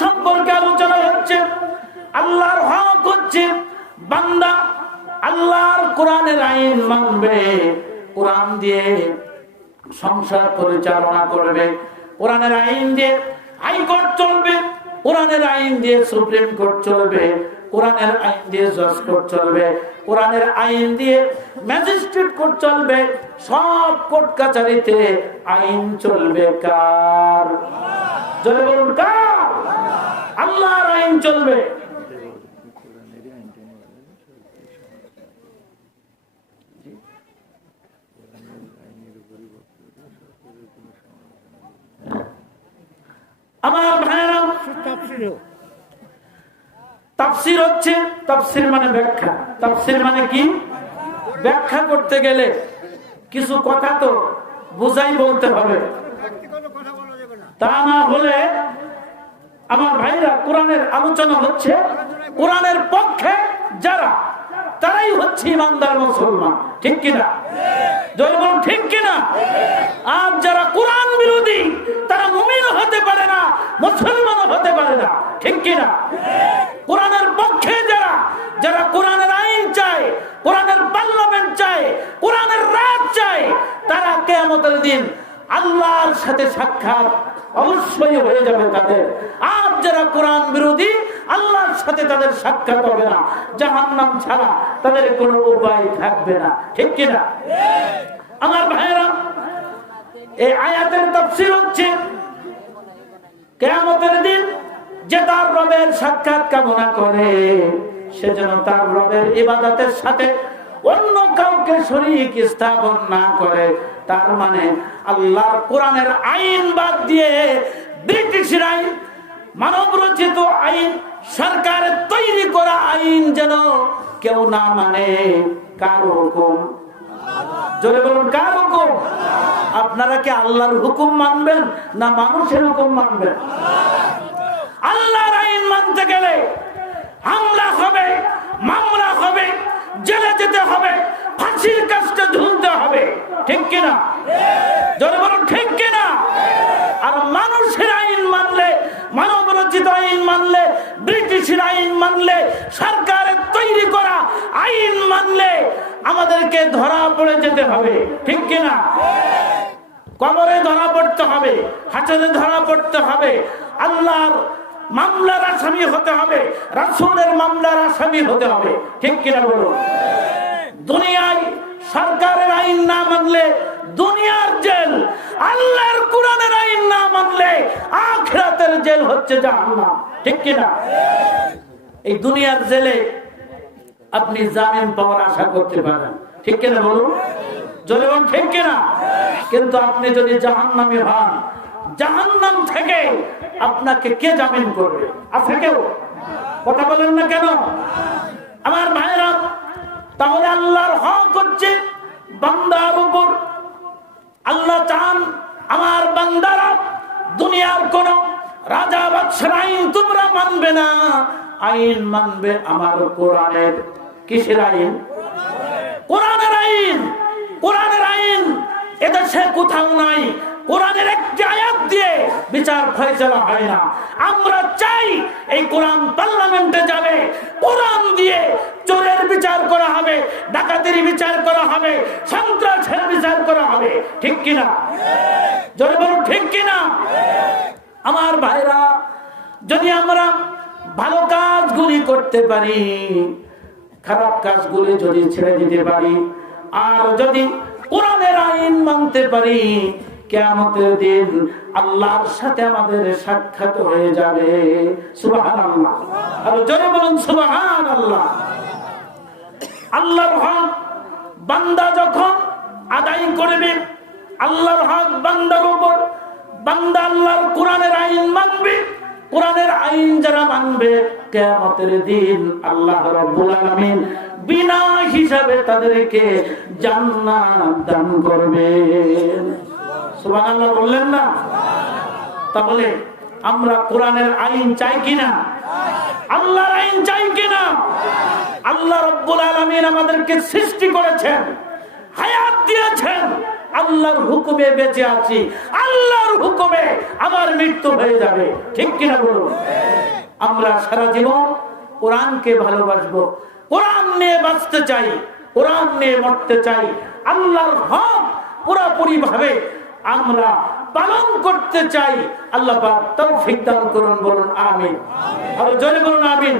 সম্পর্কে আলোচনা হচ্ছে, আল্লাহর হক হচ্ছে বান্দা আল্লাহর কোরআনের আইন মানবে, কোরআন দিয়ে সংসার পরিচালনা করবে, কোরআনের আইন দিয়ে হাইকোর্ট চলবে, কোরআনের আইন দিয়ে সুপ্রিম কোর্ট চলবে, কোরআনের আইন দিয়ে জজ কোর্ট চলবে, কোরআনের আইন দিয়ে ম্যাজিস্ট্রেট কোর্ট চলবে। সব কোর্ট কাছারিতে আইন চলবে কার? জোরে বলুন কার? আল্লাহর আইন চলবে। আমার ভাইরা, তাফসীর হচ্ছে, তাফসীর মানে ব্যাখ্যা। তাফসীর মানে কি? ব্যাখ্যা করতে গেলে কিছু কথা তো বুঝাই বলতে হবে, তা না হলে আমার ভাইরা, কোরআনের আলোচনা হচ্ছে, কোরআনের পক্ষে যারা তারাই হচ্ছে ইমানদার মুসলমান, ঠিক কিনা? জয় বলুন ঠিক কিনা? আর যারা কোরআন বিরোধী তারা মুমিন হতে পারে না, মুসলমান হতে পারে না, ঠিক কিনা? কোরআনের পক্ষে যারা, যারা কোরআনের আইন চায়, কোরআনের পার্লামেন্ট চায়, কোরআনের রাজ চায়, তারা কিয়ামতের দিন আল্লাহর সাথে সাক্ষাৎ অবশ্যই হয়ে যাবে তাদের। আর যারা কোরআন বিরোধী, আল্লাহর সাথে তাদের সাক্ষাৎ হবে না, জাহান্নাম ছাড়া তাদের কোনো উপায় থাকবে না, ঠিক কিনা? আমার ভাইরা, এই আয়াতের তাফসীর হচ্ছে, কিয়ামতের দিন যে তার রবের সাক্ষাৎ কামনা করে সে যেন তার রবের ইবাদতের সাথে অন্য কাউকে শরীক স্থাপন না করে। তার মানে আল্লাহর কোরআনের আইন বাদ দিয়ে ব্রিটিশের আইন, মানব রচিত আইন, সরকারের তৈরি করা আইন যেন কেউ না মানে। কার হুকুম? জোরে বলুন কার হুকুম? আপনারা কি আল্লাহর হুকুম মানবেন না মানুষের হুকুম মানবেন? আল্লাহর আইন মানতে গেলে হামলা হবে, মামলা হবে, জেলে যেতে হবে, ফাঁসির কাজটা ঝুলতে হবে, ঠিক কিনা? জোরে বলুন ঠিক কিনা? আর মানুষের আইন মানলে, মানব রচিত আইন মানলে, ব্রিটিশের আইন মানলে, সরকারের তৈরি করা আইন মানলে আমাদেরকে ধরা পড়ে যেতে হবে, ঠিক কিনা? কবরে ধরা পড়তে হবে, হাসরে ধরা পড়তে হবে, আল্লাহর মামলার আসামি হতে হবে, রাসূলের মামলার আসামি হতে হবে, ঠিক কিনা বলুন? দুনিয়ায় সরকারের আইন না মানলে দুনিয়ার জেল, আল্লাহর কোরআনের আইন না মানলে আখিরাতের জেল হচ্ছে জাহান্নাম, ঠিক কিনা? এই দুনিয়ার জেলে আপনি জামিন পাওয়ার আশা করতে পারেন, ঠিক কিনা বলুন? জোরে বলুন ঠিক কিনা? কিন্তু আপনি যদি জাহান্নামী হন, জাহান্নাম থেকে আপনাকে কে জামিন করবে? আছে কেউ? কথা বলেন না কেন? আমার ভাইরা, তাহলে আল্লাহর হক হচ্ছে বান্দার উপর। আল্লাহ চান আমার বান্দারা দুনিয়ার কোন রাজা বাদশার আইন তোমরা মানবে না, আইন মানবে আমার কোরআনের। কিসের আইন? কোরআনের আইন। কোরআনের আইন এদেশে কোথাও নাই। কোরআনের একটি আয়াত দিয়ে বিচার ফয়সালা হয় না। আমরা চাই এই কোরআন পার্লামেন্টে যাবে, কোরআন দিয়ে চোরের বিচার করা হবে, ডাকাতের বিচার করা হবে, সন্ত্রাসের বিচার করা হবে, ঠিক কিনা? জোরে বলুন ঠিক কিনা? আমার ভাইরা, যদি আমরা ভালো কাজগুলি করতে পারি, খারাপ কাজগুলি যদি ছেড়ে দিতে পারি, আর যদি কোরআনের আইন মানতে পারি, কিয়ামতের দিন আল্লাহর সাথে আমাদের সাক্ষাৎ হয়ে যাবে। সুবহানাল্লাহ। আর জোরে বলুন সুবহানাল্লাহ। আল্লাহর হক বান্দা যখন আদায় করবে, আল্লাহর হক বান্দার উপর, বান্দা আল্লাহর কোরআনের আইন মানবে, কোরআনের আইন যারা মানবে, কিয়ামতের দিন আল্লাহ রাব্বুল আলামিন বিনা হিসাবে তাদেরকে জান্নাত দান করবেন। সুবহানাল্লাহ বললেন না? তাহলে আমরা কোরআনের আইন চাই কিনা? আল্লাহর আইন চাই কিনা? আল্লাহ রাব্বুল আলামিন আমাদেরকে সৃষ্টি করেছেন, হায়াত দিয়েছেন, আল্লাহর হুকুমে বেঁচে আছি, আল্লাহর হুকুমে আমার মৃত্যু হয়ে যাবে। ঠিক কিনা বলুন? আমরা সারা জীবন কোরআনকে ভালোবাসবো, কোরআন নিয়ে বাঁচতে চাই, কোরআন নিয়ে মরতে চাই। আল্লাহর হক পুরোপুরি ভাবে আমরা পালন করতে চাই। আল্লাহ পাক তৌফিক দান করুন। বলুন আমিন। আর জোরে বলুন আমিন।